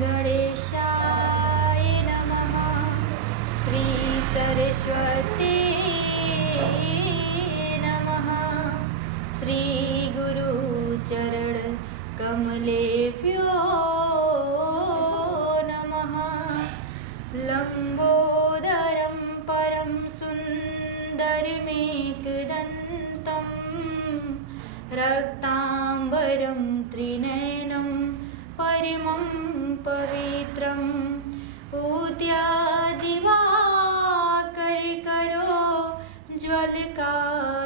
गणेशाय नमः। श्री सरस्वती नमः। श्री गुरुचरण कमलेभ्यो नमः। लंबोदरं परम सुंदरमेकदंतं रक्तांबरं त्रिनयनं परमं पवित्रम् उद्यादिवाकरकरो ज्वलकायकान्तं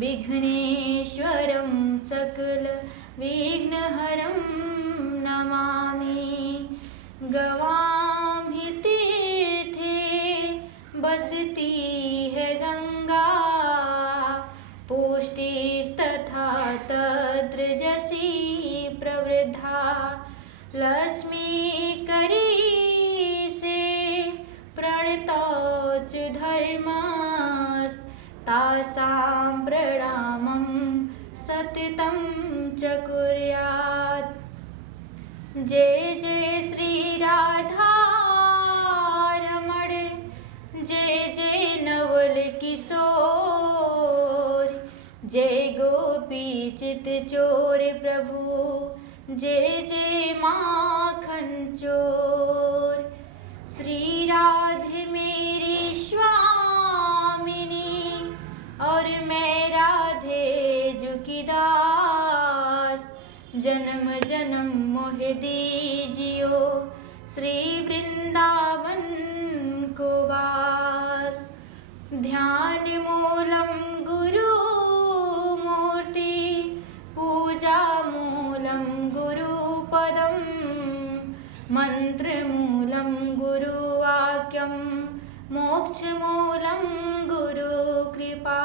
विघ्नेश्वरं सकलविघ्नहरं नमामि। गवां हि तीर्थे बसती है गंगा, पुष्टिस्तथा तत्र जसी प्रवृद्धा। लक्ष्मीकरी से प्रणतोच धर्मस्तासां प्रणामं सततं च कुर्यात्। जय जय श्री राधा रमण, जय जय नवल किशोर, जय गोपी चित चोर प्रभु, जय जय माखन चोर। श्री राधे मेरी स्वामिनी और मैं राधे जुकी दास। जन्म जन्म मोह दीजियो श्री वृंदावन को वास। ध्यान मूलम गुरु मूर्ति, पूजा मूलम गुरुपदम, मंत्र मूलम गुरुवाक्यम, मोक्ष मूलम गुरु कृपा।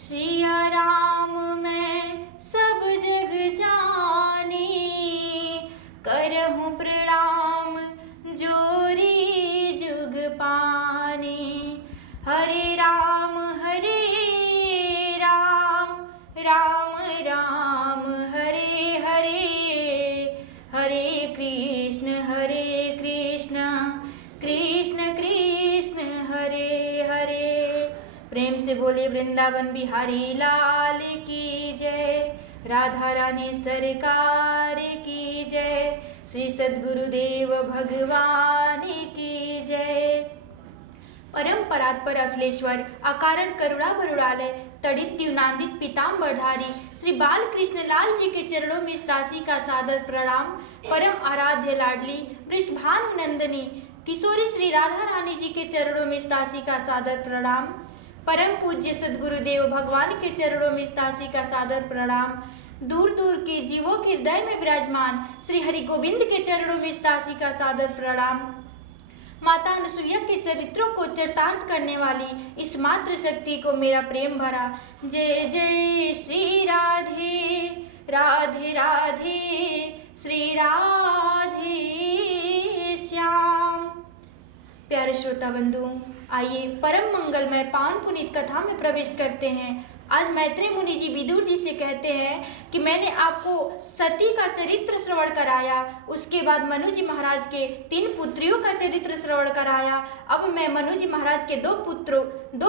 सिया राम मैं सब जग जानी, करहूँ प्रणाम जोरी जुग पानी। हरे राम राम राम हरे हरे, हरे कृष्ण कृष्ण कृष्ण हरे हरे। प्रेम से बोले वृंदावन बिहारी लाल की जय, राधा रानी सरकार की जय, श्री सद्गुरुदेव भगवान की जय। परम परात्पर अखिलेश्वर अकारण करुणा बरुड़ालय तड़ित द्युनादित पीताम्बरधारी श्री बाल कृष्ण लाल जी के चरणों में इस दासी का सादर प्रणाम। परम आराध्य लाडली वृषभानु नंदनी किशोरी श्री राधा रानी जी के चरणों में इस दासी का सादर प्रणाम। परम पूज्य सद्गुरुदेव भगवान के चरणों में इस दासी का सादर प्रणाम। दूर दूर के जीवों के हृदय में विराजमान श्री हरि गोविंद के चरणों में इस दासी का सादर प्रणाम। माता अनुसुईया के चरित्रों को चरितार्थ करने वाली इस मात्र शक्ति को मेरा प्रेम भरा जय जय। श्री राधे राधे राधे, श्री राधे श्याम। प्यारे श्रोता बंधु, आइए परम मंगलमय पावन पुनीत कथा में प्रवेश करते हैं। आज मैत्रेय मुनि जी विदुर जी से कहते हैं कि मैंने आपको सती का चरित्र श्रवण कराया, उसके बाद मनु जी महाराज के 3 पुत्रियों का चरित्र श्रवण कराया। अब मैं मनु जी महाराज के दो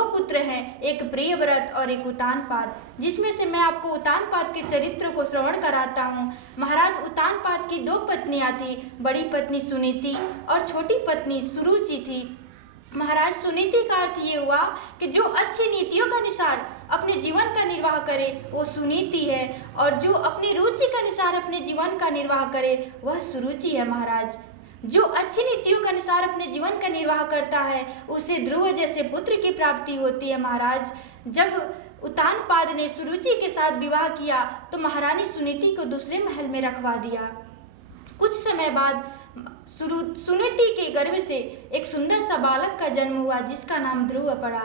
पुत्र हैं, एक प्रियव्रत और एक उतानपाद, जिसमें से मैं आपको उतानपाद के चरित्र को श्रवण कराता हूँ। महाराज उतानपाद की 2 पत्नियाँ थी, बड़ी पत्नी सुनीति और छोटी पत्नी सुरुचि थी। महाराज सुनीति का अर्थ ये हुआ कि जो अच्छी नीतियों के अनुसार अपने जीवन का निर्वाह करे वो सुनीति है, और जो अपनी रुचि के अनुसार अपने जीवन का निर्वाह करे वह सुरुचि है। महाराज जो अच्छी नीतियों के अनुसार अपने जीवन का निर्वाह करता है उसे ध्रुव जैसे पुत्र की प्राप्ति होती है। महाराज जब उतानपाद ने सुरुचि के साथ विवाह किया तो महारानी सुनीति को दूसरे महल में रखवा दिया। कुछ समय बाद सुनीति के गर्भ से एक सुंदर सा बालक का जन्म हुआ जिसका नाम ध्रुव पड़ा,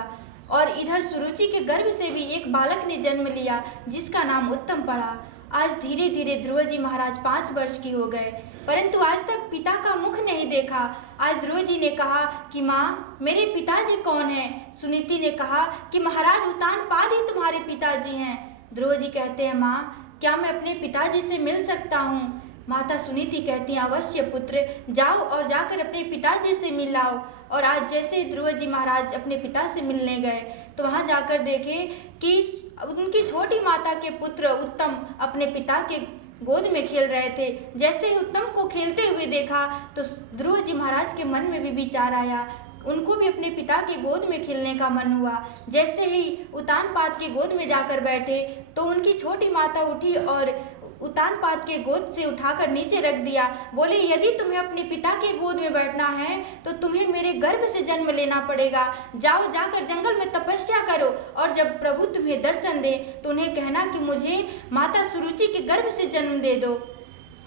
और इधर सुरुचि के गर्भ से भी एक बालक ने जन्म लिया जिसका नाम उत्तम पड़ा। आज धीरे धीरे ध्रुव जी महाराज 5 वर्ष की हो गए, परंतु आज तक पिता का मुख नहीं देखा। आज ध्रुव जी ने कहा कि माँ मेरे पिताजी कौन हैं? सुनीति ने कहा कि महाराज उतानपाद ही तुम्हारे पिताजी हैं। ध्रुव जी कहते हैं माँ क्या मैं अपने पिताजी से मिल सकता हूँ? माता सुनीति कहती हैं, अवश्य पुत्र, जाओ और जाकर अपने पिताजी से मिल आओ। और आज जैसे ध्रुव जी महाराज अपने पिता से मिलने गए तो वहाँ जाकर देखे कि उनकी छोटी माता के पुत्र उत्तम अपने पिता के गोद में खेल रहे थे। जैसे ही उत्तम को खेलते हुए देखा तो ध्रुव जी महाराज के मन में भी विचार आया, उनको भी अपने पिता के गोद में खेलने का मन हुआ। जैसे ही उतानपाद के गोद में जाकर बैठे तो उनकी छोटी माता उठी और उतानपाद के गोद से उठाकर नीचे रख दिया। बोले, यदि तुम्हें अपने पिता के गोद में बैठना है तो तुम्हें मेरे गर्भ से जन्म लेना पड़ेगा। जाओ, जाकर जंगल में तपस्या करो और जब प्रभु तुम्हें दर्शन दे तो उन्हें कहना कि मुझे माता सुरुचि के गर्भ से जन्म दे दो।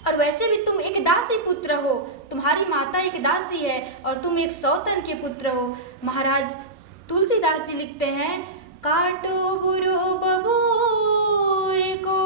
और वैसे भी तुम एक दासी पुत्र हो, तुम्हारी माता एक दासी है और तुम एक सौतन के पुत्र हो। महाराज तुलसीदास जी लिखते हैं, काटो बुरो बबूर को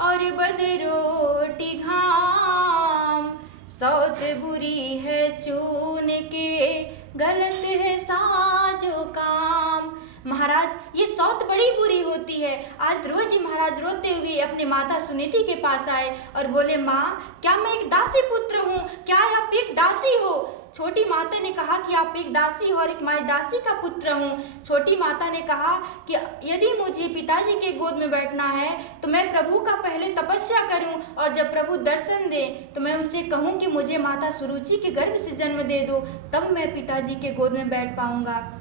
और बदरोटी घाम, सौत बुरी है चून के, गलत है साजो काम। महाराज ये सौत बड़ी बुरी होती है। आज ध्रुव जी महाराज रोते हुए अपने माता सुनीति के पास आए और बोले, माँ, क्या मैं एक दासी पुत्र हूँ? क्या आप एक दासी हो? छोटी माता ने कहा कि आप एक दासी हो और एक मैं दासी का पुत्र हूँ। छोटी माता ने कहा कि यदि मुझे पिताजी के गोद में बैठना है तो मैं प्रभु का पहले तपस्या करूँ और जब प्रभु दर्शन दे तो मैं उनसे कहूँ कि मुझे माता सुरुचि के गर्भ से जन्म दे दो, तब मैं पिताजी के गोद में बैठ पाऊँगा।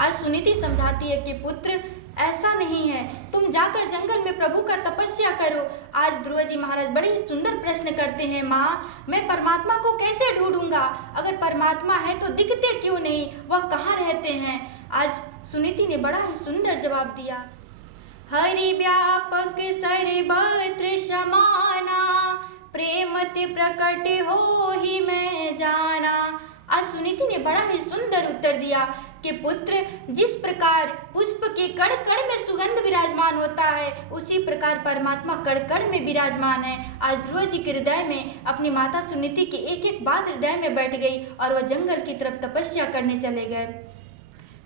आज सुनीति समझाती है कि पुत्र, ऐसा नहीं है, तुम जाकर जंगल में प्रभु का तपस्या करो। आज ध्रुव जी महाराज बड़े ही सुंदर प्रश्न करते हैं, माँ, मैं परमात्मा को कैसे ढूंढूंगा? अगर परमात्मा है तो दिखते क्यों नहीं, वह कहाँ रहते हैं? आज सुनीति ने बड़ा ही सुंदर जवाब दिया, हरि व्यापक सर्वत्र समाना, प्रेमति प्रकट हो ही मैं जाना। आज सुनीति ने बड़ा ही सुंदर उत्तर दिया कि पुत्र, जिस प्रकार पुष्प के कण कण में सुगंध विराजमान होता है उसी प्रकार परमात्मा कण कण में विराजमान है। आज ध्रुव जी के हृदय में अपनी माता सुनीति की एक एक बात हृदय में बैठ गई और वह जंगल की तरफ तपस्या करने चले गए।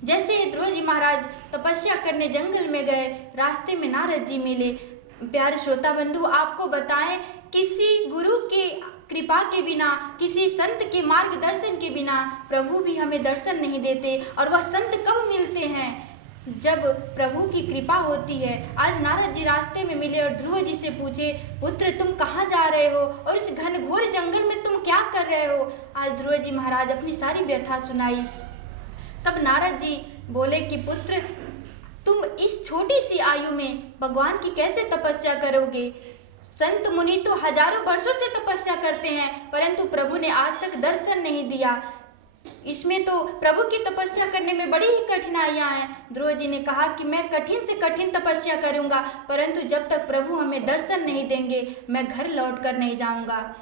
जैसे ही ध्रुव जी महाराज तपस्या करने जंगल में गए, रास्ते में नारद जी मिले। प्यारे श्रोता बंधु, आपको बताएं, किसी गुरु के कृपा के बिना, किसी संत के मार्गदर्शन के बिना प्रभु भी हमें दर्शन नहीं देते। और वह संत कब मिलते हैं? जब प्रभु की कृपा होती है। आज नारद जी रास्ते में मिले और ध्रुव जी से पूछे, पुत्र, तुम कहाँ जा रहे हो और इस घनघोर जंगल में तुम क्या कर रहे हो? आज ध्रुव जी महाराज अपनी सारी व्यथा सुनाई। तब नारद जी बोले कि पुत्र, तुम इस छोटी सी आयु में भगवान की कैसे तपस्या करोगे? संत मुनि तो हजारों वर्षों से तपस्या करते हैं परंतु प्रभु ने आज तक दर्शन नहीं दिया। इसमें तो प्रभु की तपस्या करने में बड़ी ही कठिनाइयां हैं। ध्रुव जी ने कहा कि मैं कठिन से कठिन तपस्या करूंगा परंतु जब तक प्रभु हमें दर्शन नहीं देंगे मैं घर लौट कर नहीं जाऊंगा।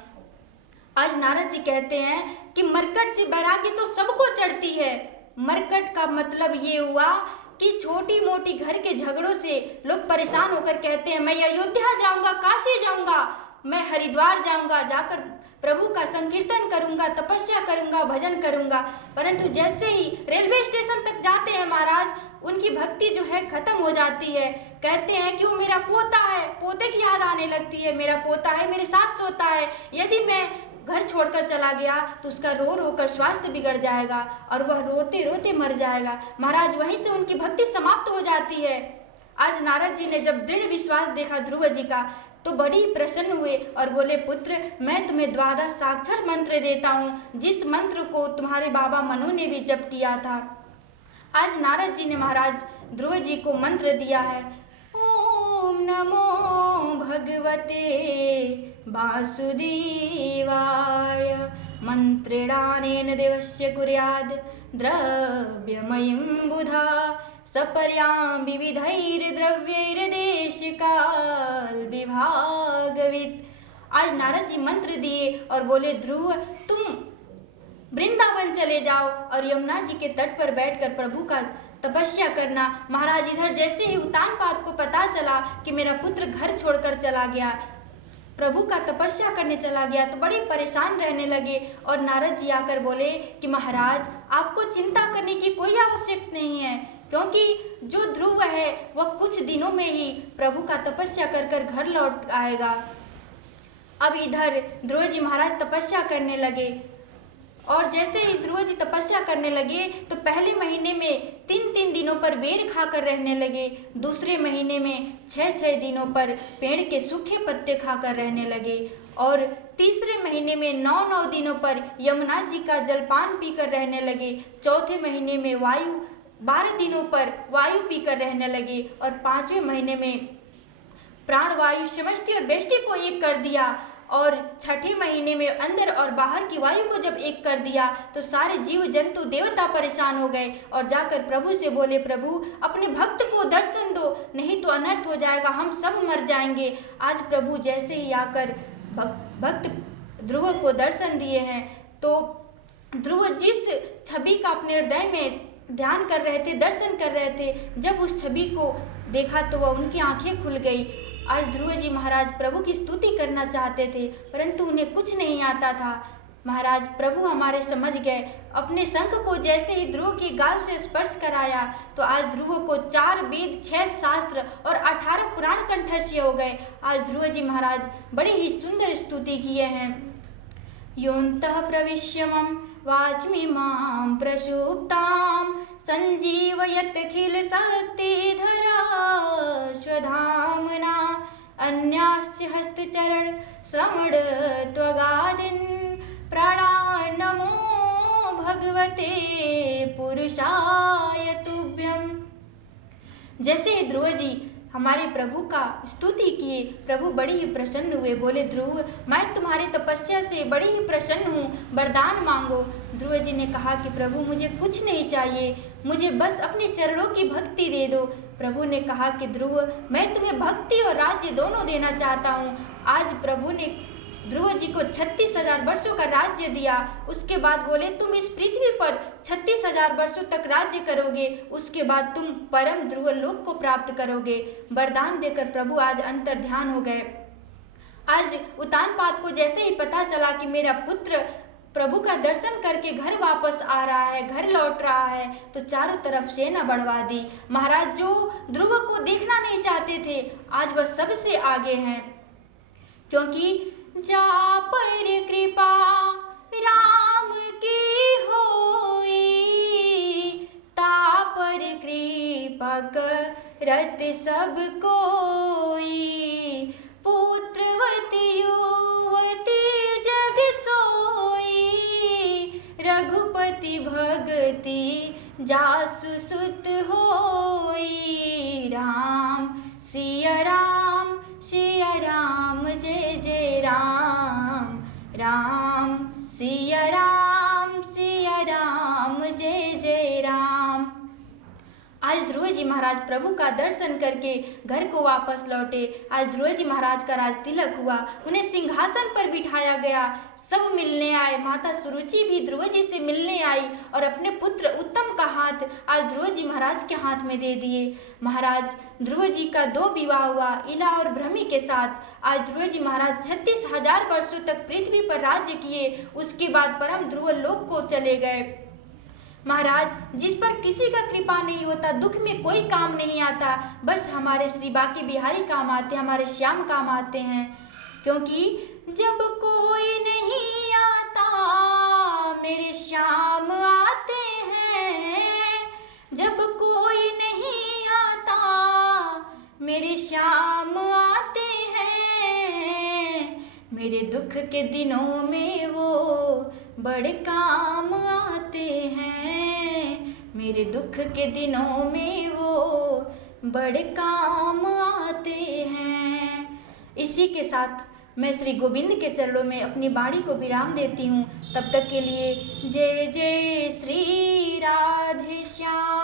आज नारद जी कहते हैं कि मरकट से बैरागी तो सबको चढ़ती है। मरकट का मतलब ये हुआ कि छोटी मोटी घर के झगड़ों से लोग परेशान होकर कहते हैं, मैं अयोध्या जाऊंगा, काशी जाऊंगा, मैं हरिद्वार जाऊंगा, जाकर प्रभु का संकीर्तन करूंगा, तपस्या करूंगा, भजन करूंगा। परंतु जैसे ही रेलवे स्टेशन तक जाते हैं महाराज, उनकी भक्ति जो है खत्म हो जाती है। कहते हैं कि वो मेरा पोता है, पोते की याद आने लगती है, मेरा पोता है, मेरे साथ सोता है, यदि मैं घर छोड़कर चला गया तो उसका रो रो कर स्वास्थ्य बिगड़ जाएगा और वह रोते रोते मर जाएगा। महाराज वहीं से उनकी भक्ति समाप्त हो जाती है। आज नारद जी ने जब दृढ़ विश्वास देखा ध्रुव जी का तो बड़ी प्रसन्न हुए और बोले, पुत्र, मैं तुम्हें द्वादश साक्षर मंत्र देता हूँ, जिस मंत्र को तुम्हारे बाबा मनु ने भी जप किया था। आज नारद जी ने महाराज ध्रुव जी को मंत्र दिया है, ओम नमो भगवते वासुदेवाय, मंत्रेणानेन देवस्य कुर्याद् द्रव्यमयं बुधा, सपर्यां विविधैर्द्रव्यैर्देशकाल विभागवित्। आज नारद जी मंत्र दिए और बोले, ध्रुव, तुम वृंदावन चले जाओ और यमुना जी के तट पर बैठकर प्रभु का तपस्या करना। महाराज इधर जैसे ही उतानपाद को पता चला कि मेरा पुत्र घर छोड़कर चला गया, प्रभु का तपस्या करने चला गया, तो बड़े परेशान रहने लगे। और नारद जी आकर बोले कि महाराज, आपको चिंता करने की कोई आवश्यकता नहीं है, क्योंकि जो ध्रुव है वह कुछ दिनों में ही प्रभु का तपस्या कर कर घर लौट आएगा। अब इधर ध्रुव जी महाराज तपस्या करने लगे और जैसे ही ध्रुव जी तपस्या करने लगे तो पहले महीने में 3-3 दिनों पर बेर खाकर रहने लगे, दूसरे महीने में 6-6 दिनों पर पेड़ के सूखे पत्ते खाकर रहने लगे और तीसरे महीने में 9-9 दिनों पर यमुना जी का जलपान पीकर रहने लगे, चौथे महीने में 12 दिनों पर वायु पीकर रहने लगे और 5वें महीने में प्राण वायु समष्टि और बेष्टि को एक कर दिया और छठे महीने में अंदर और बाहर की वायु को जब एक कर दिया तो सारे जीव जंतु देवता परेशान हो गए और जाकर प्रभु से बोले, प्रभु अपने भक्त को दर्शन दो, नहीं तो अनर्थ हो जाएगा, हम सब मर जाएंगे। आज प्रभु जैसे ही आकर भक्त ध्रुव को दर्शन दिए हैं तो ध्रुव जिस छवि का अपने हृदय में ध्यान कर रहे थे, दर्शन कर रहे थे, जब उस छवि को देखा तो वह उनकी आंखें खुल गई। आज ध्रुव जी महाराज प्रभु की स्तुति करना चाहते थे परंतु उन्हें कुछ नहीं आता था। महाराज प्रभु हमारे समझ गए, अपने शंख को जैसे ही ध्रुव की गाल से स्पर्श कराया तो आज ध्रुव को 4 वेद 6 शास्त्र और 18 पुराण कंठस्य हो गए। आज ध्रुव जी महाराज बड़ी ही सुंदर स्तुति किए हैं। योऽन्तः प्रविश्य मम वाच्मिमां प्रसुप्तां सञ्जीवयत्यखिल शक्तिधरा स्वधाम्ना अन्याश्च हस्तचरण श्रवण त्वगादीन् प्राणान्नमो भगवते पुरुषाय तुभ्यम्। जैसे ध्रुव जी हमारे प्रभु का स्तुति किए, प्रभु बड़ी ही प्रसन्न हुए, बोले ध्रुव मैं तुम्हारी तपस्या से बड़ी ही प्रसन्न हूँ, वरदान मांगो। ध्रुव जी ने कहा कि प्रभु मुझे कुछ नहीं चाहिए, मुझे बस अपने चरणों की भक्ति दे दो। प्रभु ने कहा कि ध्रुव मैं तुम्हें भक्ति और राज्य दोनों देना चाहता हूँ। आज प्रभु ने ध्रुव जी को 36,000 वर्षों का राज्य दिया। उसके बाद बोले तुम इस पृथ्वी पर 36,000 वर्षों तक राज्य करोगे, उसके बाद तुम परम ध्रुव लोक को प्राप्त करोगे। वरदान देकर प्रभु आज अंतर ध्यान हो गए। आज उतानपाद को जैसे ही पता चला कि मेरा पुत्र प्रभु का दर्शन करके घर वापस आ रहा है, घर लौट रहा है, तो चारों तरफ सेना बढ़वा दी। महाराज जो ध्रुव को देखना नहीं चाहते थे आज वह सबसे आगे हैं, क्योंकि जा पर कृपा राम की होई, ता पर कृपा करत सब कोई। पुत्रवती युवती जग सोई, रघुपति भगति जासु सुत होई। राम सिया राम जय जय राम, राम सिया राम जय जय राम। आज ध्रुव जी महाराज प्रभु का दर्शन करके घर को वापस लौटे। आज ध्रुव जी महाराज का राज तिलक हुआ, उन्हें सिंहासन पर बिठाया गया। सब मिलने आए, माता सुरुचि भी ध्रुव जी से मिलने आई और अपने पुत्र उत्तम का हाथ आज ध्रुव जी महाराज के हाथ में दे दिए। महाराज ध्रुव जी का 2 विवाह हुआ, इला और भ्रमी के साथ। आज ध्रुव जी महाराज 36,000 वर्षों तक पृथ्वी पर राज्य किए, उसके बाद परम ध्रुव लोक को चले गए। महाराज जिस पर किसी का कृपा नहीं होता, दुख में कोई काम नहीं आता, बस हमारे श्री बांके बिहारी काम आते हैं, हमारे श्याम काम आते हैं। क्योंकि जब कोई नहीं आता मेरे श्याम आते हैं, जब कोई नहीं आता मेरे श्याम आते हैं। मेरे दुख के दिनों में वो बड़े काम आते हैं, मेरे दुख के दिनों में वो बड़े काम आते हैं। इसी के साथ मैं श्री गोविंद के चरणों में अपनी वाणी को विराम देती हूँ। तब तक के लिए जय जय श्री राधे श्याम।